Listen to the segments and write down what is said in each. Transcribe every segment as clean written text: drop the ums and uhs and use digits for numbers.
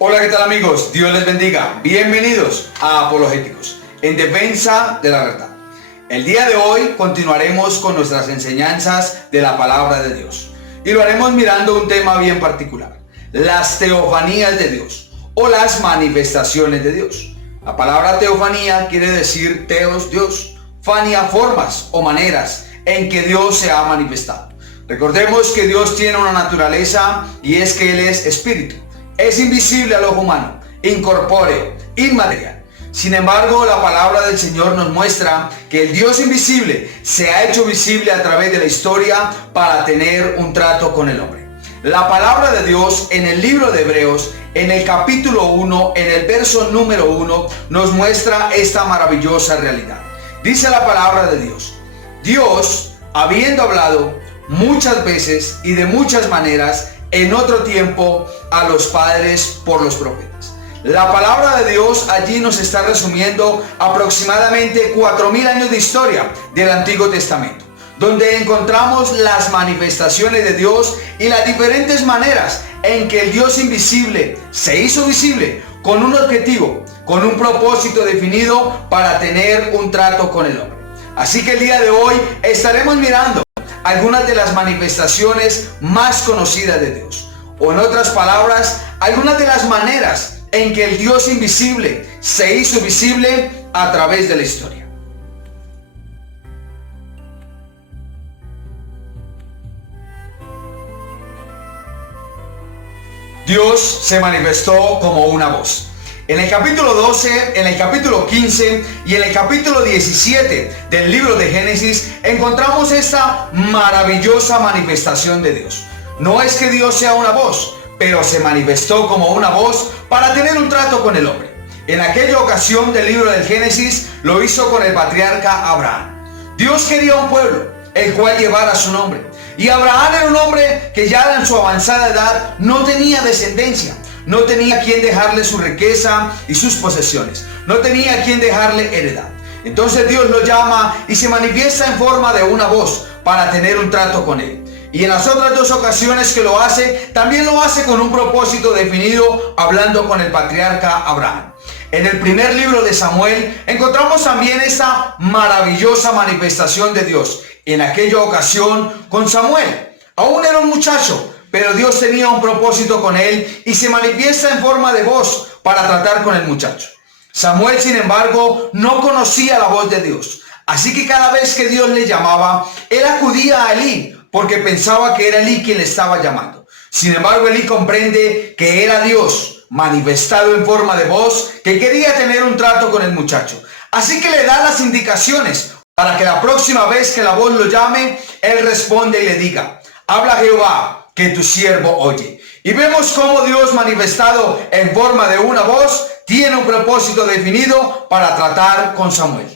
Hola, ¿qué tal amigos? Dios les bendiga. Bienvenidos a Apologéticos, en defensa de la verdad. El día de hoy continuaremos con nuestras enseñanzas de la palabra de Dios. Y lo haremos mirando un tema bien particular: las teofanías de Dios o las manifestaciones de Dios. La palabra teofanía quiere decir teos, Dios, fania, formas o maneras en que Dios se ha manifestado. Recordemos que Dios tiene una naturaleza y es que Él es espíritu. Es invisible al ojo humano, incorpóreo, inmaterial. Sin embargo, la palabra del Señor nos muestra que el Dios invisible se ha hecho visible a través de la historia para tener un trato con el hombre. La palabra de Dios en el libro de Hebreos, en el capítulo 1, en el verso número 1, nos muestra esta maravillosa realidad. Dice la palabra de Dios: Dios, habiendo hablado muchas veces y de muchas maneras en otro tiempo a los padres por los profetas. La palabra de Dios allí nos está resumiendo aproximadamente 4000 años de historia del Antiguo Testamento, donde encontramos las manifestaciones de Dios y las diferentes maneras en que el Dios invisible se hizo visible con un objetivo, con un propósito definido para tener un trato con el hombre. Así que el día de hoy estaremos mirando algunas de las manifestaciones más conocidas de Dios, o en otras palabras, algunas de las maneras en que el Dios invisible se hizo visible a través de la historia. Dios se manifestó como una voz. En el capítulo 12, en el capítulo 15 y en el capítulo 17 del libro de Génesis encontramos esta maravillosa manifestación de Dios. No es que Dios sea una voz, pero se manifestó como una voz para tener un trato con el hombre. En aquella ocasión del libro del Génesis lo hizo con el patriarca Abraham. Dios quería un pueblo, el cual llevara su nombre. Y Abraham era un hombre que ya en su avanzada edad no tenía descendencia. No tenía a quien dejarle su riqueza y sus posesiones. No tenía a quien dejarle heredad. Entonces Dios lo llama y se manifiesta en forma de una voz para tener un trato con él. Y en las otras dos ocasiones que lo hace, también lo hace con un propósito definido, hablando con el patriarca Abraham. En el primer libro de Samuel encontramos también esta maravillosa manifestación de Dios. En aquella ocasión con Samuel. Aún era un muchacho, pero Dios tenía un propósito con él y se manifiesta en forma de voz para tratar con el muchacho. Samuel, sin embargo, no conocía la voz de Dios. Así que cada vez que Dios le llamaba, él acudía a Elí porque pensaba que era Elí quien le estaba llamando. Sin embargo, Elí comprende que era Dios manifestado en forma de voz que quería tener un trato con el muchacho. Así que le da las indicaciones para que la próxima vez que la voz lo llame, él responde y le diga: habla Jehová, que tu siervo oye. Y vemos cómo Dios, manifestado en forma de una voz, tiene un propósito definido para tratar con Samuel.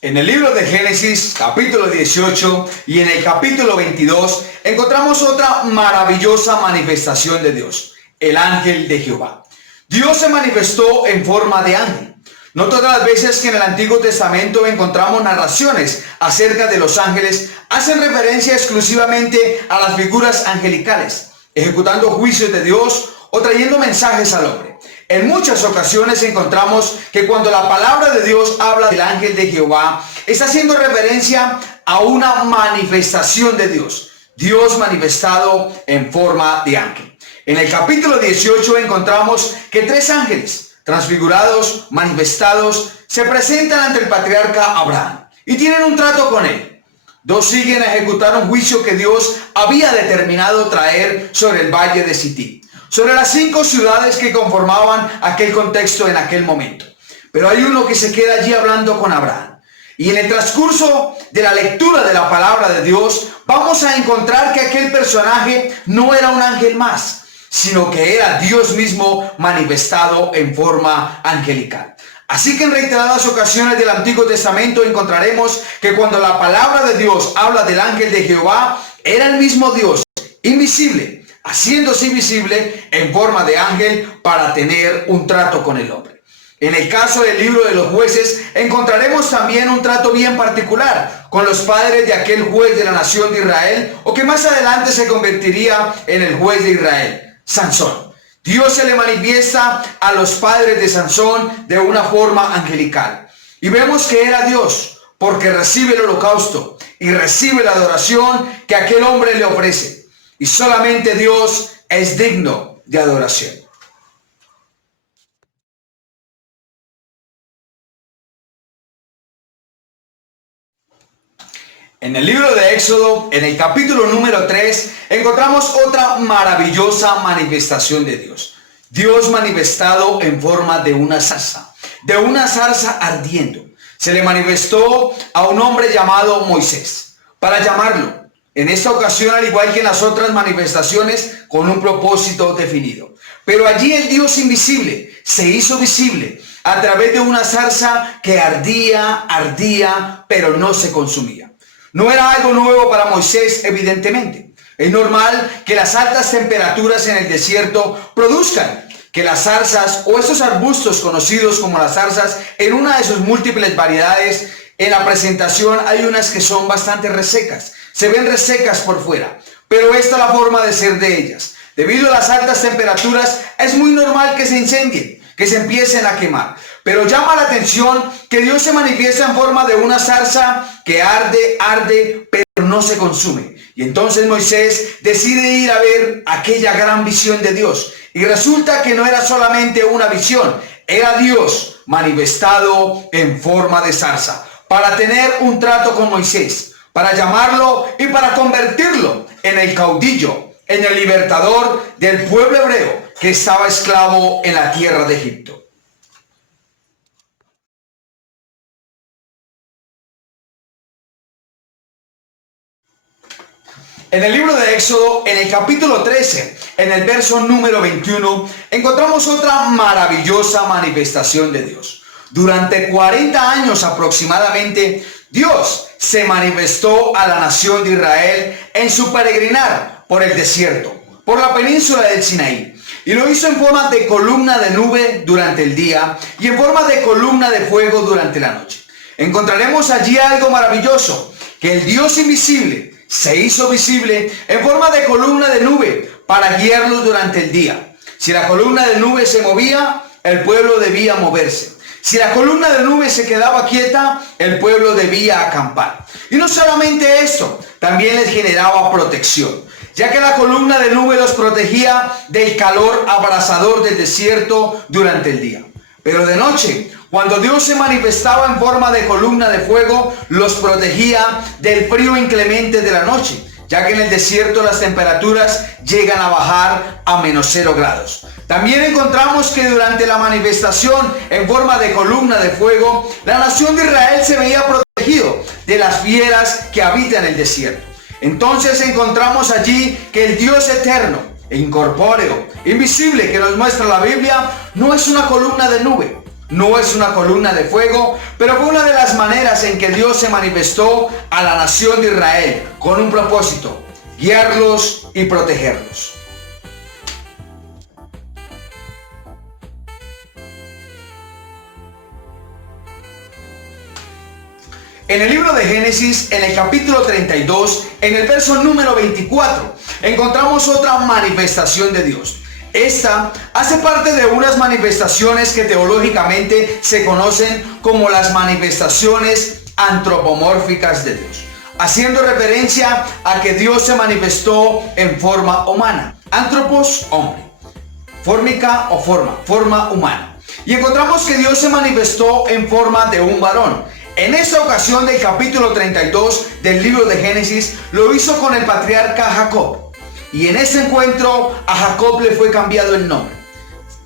En el libro de Génesis, capítulo 18 y en el capítulo 22, encontramos otra maravillosa manifestación de Dios: el ángel de Jehová. Dios se manifestó en forma de ángel. No todas las veces que en el Antiguo Testamento encontramos narraciones acerca de los ángeles hacen referencia exclusivamente a las figuras angelicales, ejecutando juicios de Dios o trayendo mensajes al hombre. En muchas ocasiones encontramos que cuando la palabra de Dios habla del ángel de Jehová, está haciendo referencia a una manifestación de Dios. Dios manifestado en forma de ángel. En el capítulo 18 encontramos que 3 ángeles transfigurados, manifestados, se presentan ante el patriarca Abraham y tienen un trato con él. 2 siguen a ejecutar un juicio que Dios había determinado traer sobre el valle de Sittim, sobre las 5 ciudades que conformaban aquel contexto en aquel momento. Pero hay uno que se queda allí hablando con Abraham. Y en el transcurso de la lectura de la palabra de Dios, vamos a encontrar que aquel personaje no era un ángel más, sino que era Dios mismo manifestado en forma angelical. Así que en reiteradas ocasiones del Antiguo Testamento encontraremos que cuando la palabra de Dios habla del ángel de Jehová, era el mismo Dios, invisible, haciéndose visible en forma de ángel para tener un trato con el hombre. En el caso del libro de los jueces encontraremos también un trato bien particular, con los padres de aquel juez de la nación de Israel, o que más adelante se convertiría en el juez de Israel, Sansón. Dios se le manifiesta a los padres de Sansón de una forma angelical. Y vemos que era Dios, porque recibe el holocausto y recibe la adoración que aquel hombre le ofrece. Y solamente Dios es digno de adoración. En el libro de Éxodo, en el capítulo número 3, encontramos otra maravillosa manifestación de Dios. Dios manifestado en forma de una zarza ardiendo. Se le manifestó a un hombre llamado Moisés, para llamarlo. En esta ocasión, al igual que en las otras manifestaciones, con un propósito definido. Pero allí el Dios invisible se hizo visible a través de una zarza que ardía, pero no se consumía. No era algo nuevo para Moisés, evidentemente. Es normal que las altas temperaturas en el desierto produzcan que las zarzas o estos arbustos conocidos como las zarzas, en una de sus múltiples variedades, en la presentación hay unas que son bastante resecas. Se ven resecas por fuera, pero esta es la forma de ser de ellas. Debido a las altas temperaturas, es muy normal que se incendien, que se empiecen a quemar. Pero llama la atención que Dios se manifiesta en forma de una zarza que arde, pero no se consume. Y entonces Moisés decide ir a ver aquella gran visión de Dios. Y resulta que no era solamente una visión, era Dios manifestado en forma de zarza, para tener un trato con Moisés, para llamarlo y para convertirlo en el caudillo, en el libertador del pueblo hebreo que estaba esclavo en la tierra de Egipto. En el libro de Éxodo, en el capítulo 13, en el verso número 21, encontramos otra maravillosa manifestación de Dios. Durante 40 años aproximadamente, Dios se manifestó a la nación de Israel en su peregrinar por el desierto, por la península del Sinaí. Y lo hizo en forma de columna de nube durante el día y en forma de columna de fuego durante la noche. Encontraremos allí algo maravilloso, que el Dios invisible se hizo visible en forma de columna de nube para guiarlos durante el día. Si la columna de nube se movía, el pueblo debía moverse. Si la columna de nube se quedaba quieta, el pueblo debía acampar. Y no solamente esto, también les generaba protección, ya que la columna de nube los protegía del calor abrasador del desierto durante el día. Pero de noche, cuando Dios se manifestaba en forma de columna de fuego, los protegía del frío inclemente de la noche, ya que en el desierto las temperaturas llegan a bajar a -0 grados. También encontramos que durante la manifestación en forma de columna de fuego, la nación de Israel se veía protegido de las fieras que habitan el desierto. Entonces encontramos allí que el Dios eterno, incorpóreo, invisible que nos muestra la Biblia, no es una columna de nube, no es una columna de fuego, pero fue una de las maneras en que Dios se manifestó a la nación de Israel con un propósito: guiarlos y protegerlos. En el libro de Génesis, en el capítulo 32, en el verso número 24, encontramos otra manifestación de Dios. Esta hace parte de unas manifestaciones que teológicamente se conocen como las manifestaciones antropomórficas de Dios, haciendo referencia a que Dios se manifestó en forma humana. Antropos, hombre. Fórmica o forma humana. Y encontramos que Dios se manifestó en forma de un varón. En esta ocasión del capítulo 32 del libro de Génesis, lo hizo con el patriarca Jacob. Y en ese encuentro a Jacob le fue cambiado el nombre.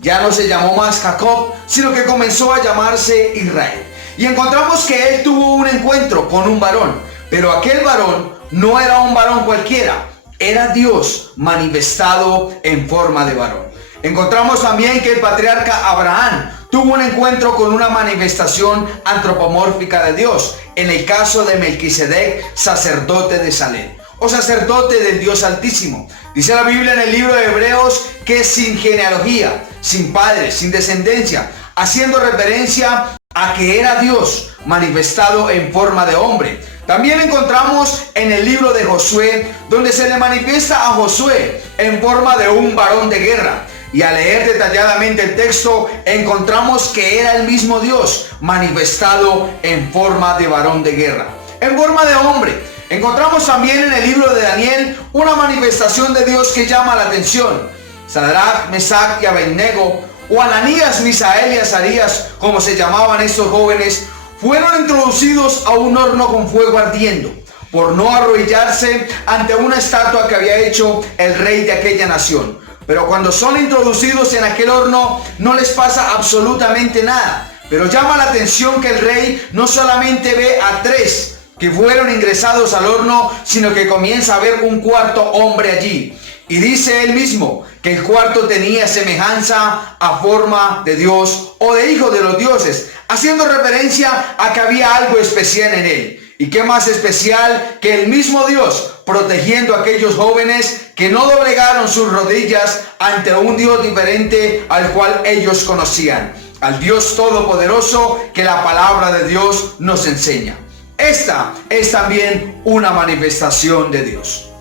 Ya no se llamó más Jacob, sino que comenzó a llamarse Israel. Y encontramos que él tuvo un encuentro con un varón. Pero aquel varón no era un varón cualquiera, era Dios manifestado en forma de varón. Encontramos también que el patriarca Abraham tuvo un encuentro con una manifestación antropomórfica de Dios, en el caso de Melquisedec, sacerdote de Salem, o sacerdote del Dios Altísimo. Dice la Biblia en el libro de Hebreos que sin genealogía, sin padre, sin descendencia, haciendo referencia a que era Dios manifestado en forma de hombre. También encontramos en el libro de Josué, donde se le manifiesta a Josué en forma de un varón de guerra. Y al leer detalladamente el texto, encontramos que era el mismo Dios manifestado en forma de varón de guerra, en forma de hombre. Encontramos también en el libro de Daniel una manifestación de Dios que llama la atención. Sadrach, Mesach y Abednego, o Ananías, Misael y Azarías, como se llamaban estos jóvenes, fueron introducidos a un horno con fuego ardiendo, por no arrodillarse ante una estatua que había hecho el rey de aquella nación. Pero cuando son introducidos en aquel horno, no les pasa absolutamente nada. Pero llama la atención que el rey no solamente ve a 3 que fueron ingresados al horno, sino que comienza a ver un cuarto hombre allí. Y dice él mismo que el cuarto tenía semejanza a forma de Dios o de hijo de los dioses, haciendo referencia a que había algo especial en él. Y qué más especial que el mismo Dios protegiendo a aquellos jóvenes que no doblegaron sus rodillas ante un Dios diferente al cual ellos conocían, al Dios todopoderoso que la palabra de Dios nos enseña. Esta es también una manifestación de Dios.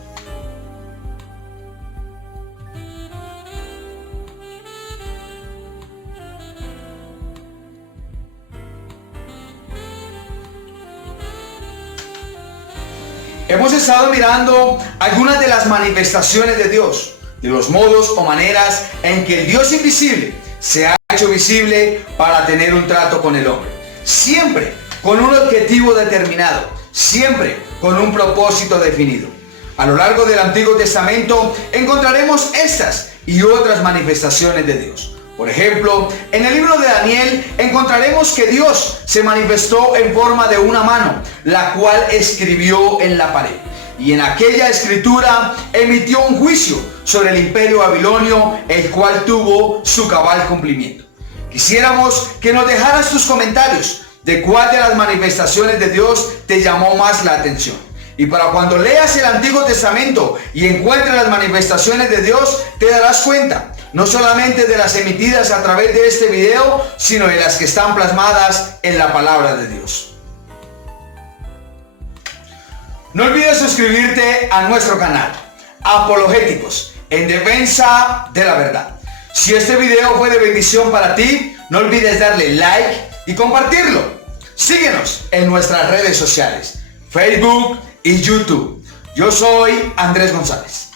Hemos estado mirando algunas de las manifestaciones de Dios, de los modos o maneras en que el Dios invisible se ha hecho visible para tener un trato con el hombre. Siempre con un objetivo determinado, siempre con un propósito definido. A lo largo del Antiguo Testamento encontraremos estas y otras manifestaciones de Dios. Por ejemplo, en el libro de Daniel encontraremos que Dios se manifestó en forma de una mano, la cual escribió en la pared. Y en aquella escritura emitió un juicio sobre el imperio babilonio, el cual tuvo su cabal cumplimiento. Quisiéramos que nos dejaras tus comentarios de cuál de las manifestaciones de Dios te llamó más la atención. Y para cuando leas el Antiguo Testamento y encuentres las manifestaciones de Dios, te darás cuenta no solamente de las emitidas a través de este video, sino de las que están plasmadas en la palabra de Dios. No olvides suscribirte a nuestro canal, Apologéticos, en defensa de la verdad. Si este video fue de bendición para ti, no olvides darle like y compartirlo. Síguenos en nuestras redes sociales, Facebook y YouTube. Yo soy Andrés González.